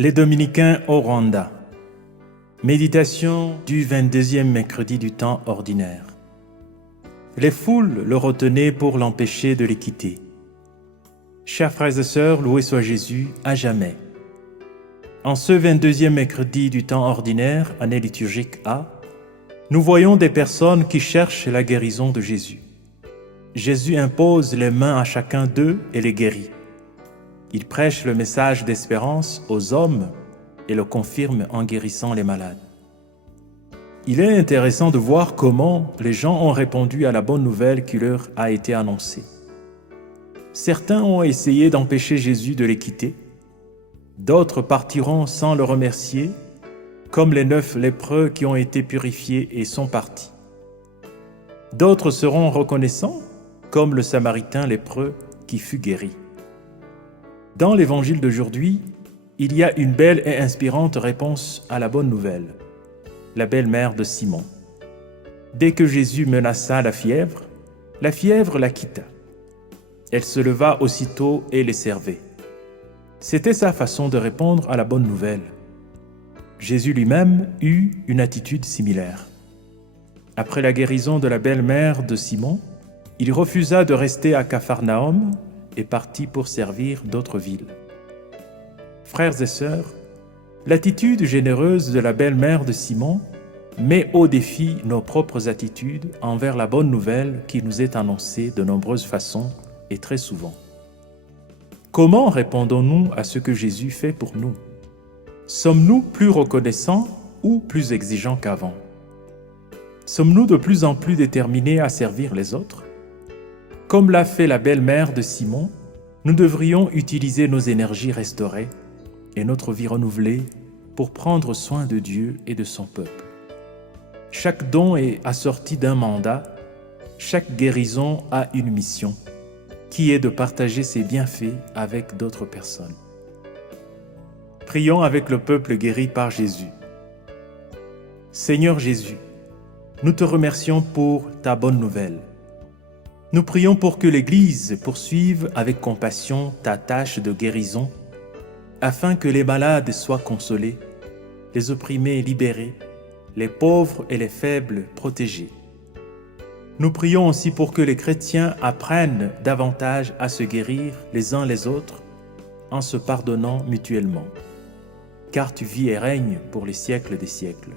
Les Dominicains au Rwanda. Méditation du 22e mercredi du temps ordinaire. Les foules le retenaient pour l'empêcher de les quitter. Chers frères et sœurs, loué soit Jésus à jamais. En ce 22e mercredi du temps ordinaire, année liturgique A, nous voyons des personnes qui cherchent la guérison de Jésus. Jésus impose les mains à chacun d'eux et les guérit. Il prêche le message d'espérance aux hommes et le confirme en guérissant les malades. Il est intéressant de voir comment les gens ont répondu à la bonne nouvelle qui leur a été annoncée. Certains ont essayé d'empêcher Jésus de les quitter. D'autres partiront sans le remercier, comme les 9 lépreux qui ont été purifiés et sont partis. D'autres seront reconnaissants, comme le Samaritain lépreux qui fut guéri. Dans l'évangile d'aujourd'hui, il y a une belle et inspirante réponse à la bonne nouvelle, la belle-mère de Simon. Dès que Jésus menaça la fièvre la quitta. Elle se leva aussitôt et les servait. C'était sa façon de répondre à la bonne nouvelle. Jésus lui-même eut une attitude similaire. Après la guérison de la belle-mère de Simon, il refusa de rester à Capharnaüm et partit pour servir d'autres villes. Frères et sœurs, l'attitude généreuse de la belle-mère de Simon met au défi nos propres attitudes envers la bonne nouvelle qui nous est annoncée de nombreuses façons et très souvent. Comment répondons-nous à ce que Jésus fait pour nous? Sommes-nous plus reconnaissants ou plus exigeants qu'avant? Sommes-nous de plus en plus déterminés à servir les autres? Comme l'a fait la belle-mère de Simon, nous devrions utiliser nos énergies restaurées et notre vie renouvelée pour prendre soin de Dieu et de son peuple. Chaque don est assorti d'un mandat, chaque guérison a une mission, qui est de partager ses bienfaits avec d'autres personnes. Prions avec le peuple guéri par Jésus. Seigneur Jésus, nous te remercions pour ta bonne nouvelle. Nous prions pour que l'Église poursuive avec compassion ta tâche de guérison, afin que les malades soient consolés, les opprimés libérés, les pauvres et les faibles protégés. Nous prions aussi pour que les chrétiens apprennent davantage à se guérir les uns les autres en se pardonnant mutuellement, car tu vis et règnes pour les siècles des siècles.